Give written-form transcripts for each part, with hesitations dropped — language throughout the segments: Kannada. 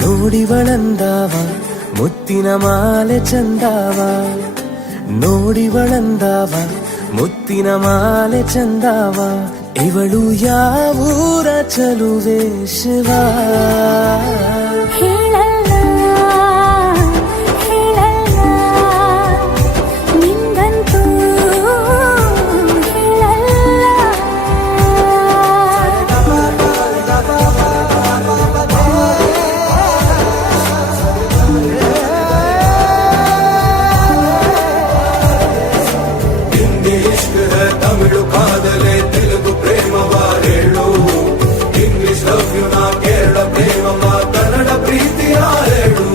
ನೋಡಿವಳಂದಾವ ಮುತ್ತಿನ ಮಾಲೆ ಚಂದಾವ, ನೋಡಿವಳಂದಾವ ಮುತ್ತಿನ ಮಾಲೆ ಚಂದಾವ, ಇವಳು ಯಾವೂರ ಚಲುವೆ ಶಿವ. ತಮಿಳು ಕಾದಲೆ ತೆಲುಗು ಪ್ರೇಮವಾರೇಳು, ಇಂಗ್ಲಿಷ್ ಲವ್ ಯು ನಾ ಕೇರಳ ಪ್ರೇಮವ ಕನ್ನಡ ಪ್ರೀತಿಯ ಹೇಳು.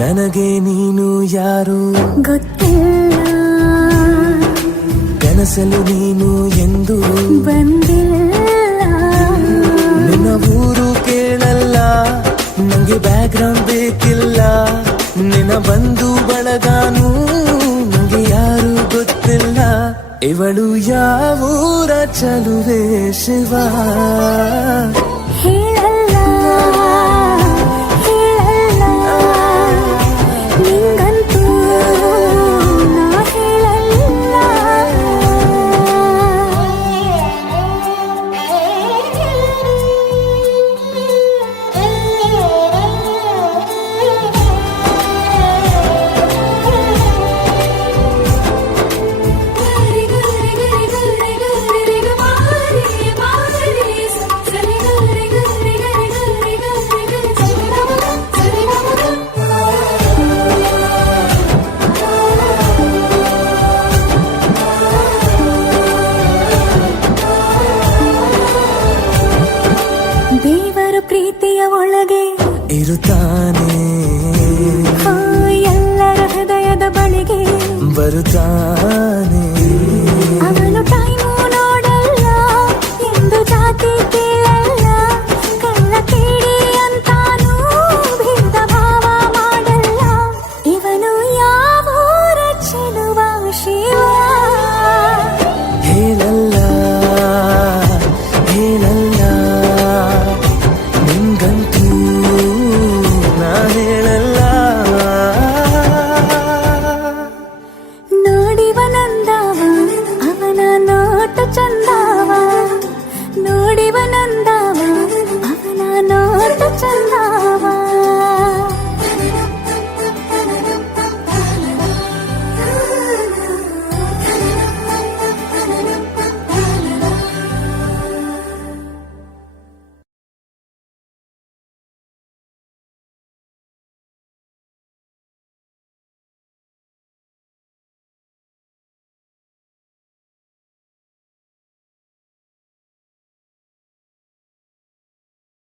ನನಗೆ ನೀನು ಯಾರು ಗೊತ್ತಿಲ್ಲ, ಕನಸಲು ನೀನು ಎಂದು ಬಂದಿಲ್ಲ. ನಿನ್ನ ಊರು ಕೇಳಲ್ಲ, ನಂಗೆ ಬ್ಯಾಕ್ ಗ್ರೌಂಡ್ ಬೇಕಿಲ್ಲ. ನಿನ್ನ ಬಂಧು ಬಳಗಾನು ನಂಗೆ ಯಾರು ಗೊತ್ತಿಲ್ಲ. ಇವಳು ಯಾವೂರ ಚಲುವೆ ಶಿವ. ಹೇಳಲ್ಲ ಹೇಳಲ್ಲ ನಿಂಗಂತೂ ನಾ ಹೇಳಲ್ಲ. ದೇವರು ಪ್ರೀತಿಯ ಒಳಗೆ ಇರುತ್ತಾನೆ, ಎಲ್ಲರ ಹೃದಯದ ಬಳಿಗೆ ಬರುತ್ತಾನೆ.